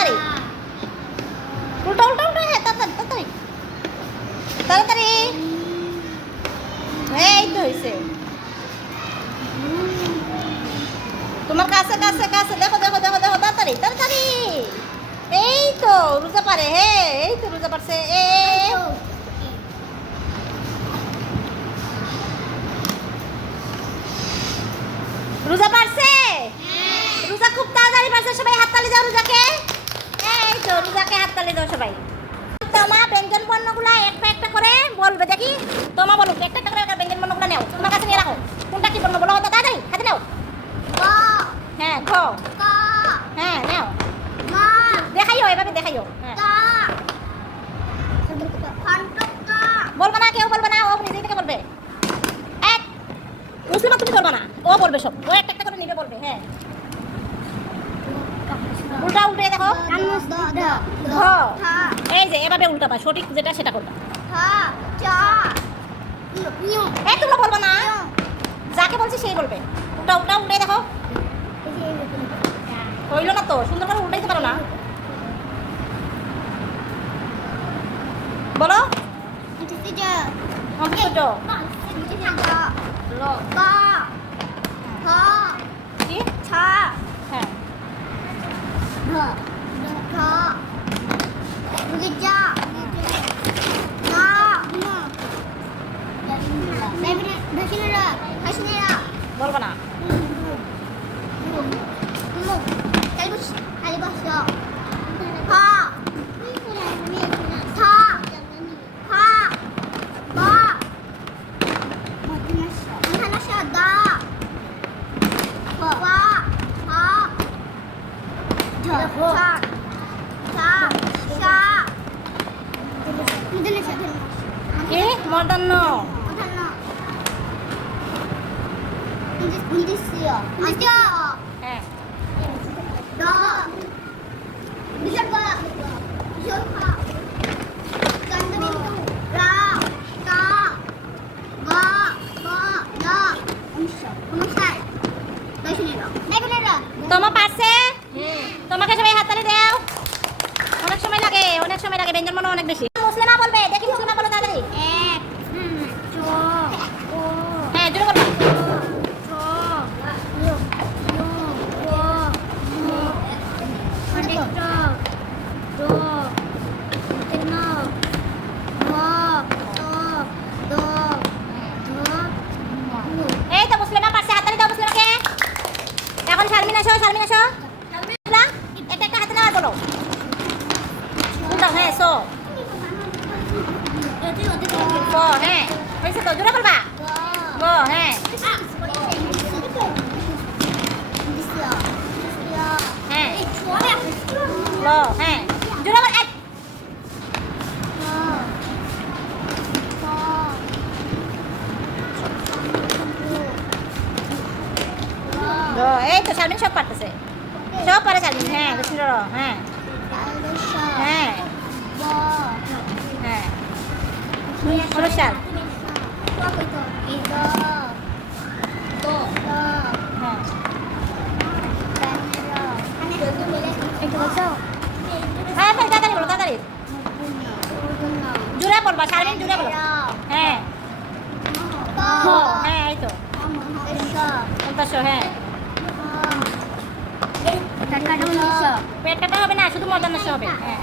তাড়াতাড়ি। উল্টো উল্টো উল্টো হ্যাঁ তাড়াতাড়ি তাড়াতাড়ি। তাড়াতাড়ি। এই তো হয়েছে তোমার কাছে কাছে কাছে দেখো দেখো দেখো দেখো তাড়াতাড়ি তাড়াতাড়ি। এই তো রোজা পারে হে এই তো রোজা পারছে এ। রোজা পারছে? রোজা খুব তাড়াতাড়ি পারছে সবাই হাততালি দাও রোজাকে। রোজাকে হাততালি দাও সবাই। তোমা ব্যঞ্জন পণ্যগুলো একটা একটা করে বলবে দেখি। তোমা বলো একটা একটা করে ব্যঞ্জন পণ্যগুলো নাও। তোমার কাছে নিয়ে রাখো। কোনটা কি পণ্য বলো তাড়াতাড়ি হাতে নাও। হ্যাঁ খ হ্যাঁ নাও। দেখাইও এভাবে দেখাইও। হ্যাঁ। বলবে না কেউ বলবে না ও নিজে থেকে বলবে। এক। মুসলিমা তুমি করবে না ও বলবে সব। ও একটা একটা করে নিবে বলবে হ্যাঁ। উল্টা উল্টে দেখো। ঘ এই যে এভাবে উল্টাবা সঠিক যেটা সেটা করবা। এই তোমরা বলবে না। যাকে বলছি সেই বলবে। উল্টা উল্টা উল্টে দেখো। হইল না তো সুন্দর করে উল্টাইতে পারো না। বলো। অন্তত বলব না। মর্দান্ন হ্যাঁ তোমা পারছে তোমাকে সবাই হাততালি দাও অনেক সময় লাগে অনেক সময় লাগে ব্যঞ্জন মনে অনেক বেশি মুসলিমা বলবে দেখি মুসলিমা বলো তাড়াতাড়ি হ্যাঁ জোরে বলবা এই তো মুসলিমা পারছে হাততালি দাও মুসলিমাকে এখন শারমিন আসো শারমিন আসো শারমিন, একটা একটা হাতে নেওয়ার বলো উল্টাও হ্যাঁ সো গ হ্যাঁ হয়েছে তো জোরে বলবা গ হ্যাঁ হ্যাঁ ল হ্যাঁ জোরে বল এক গ এই তো শারমিন সব পারতেছে সব পারে শারমিন হ্যাঁ বেশি র হ্যাঁ হ্যাঁ বলবা শারমিন জোরে বলো। হ্যাঁ। হ্যাঁ এই তো। পঞ্চাশ হ্যাঁ। পেটটা হবে না শুধু মজার নষ্ট হবে। হ্যাঁ।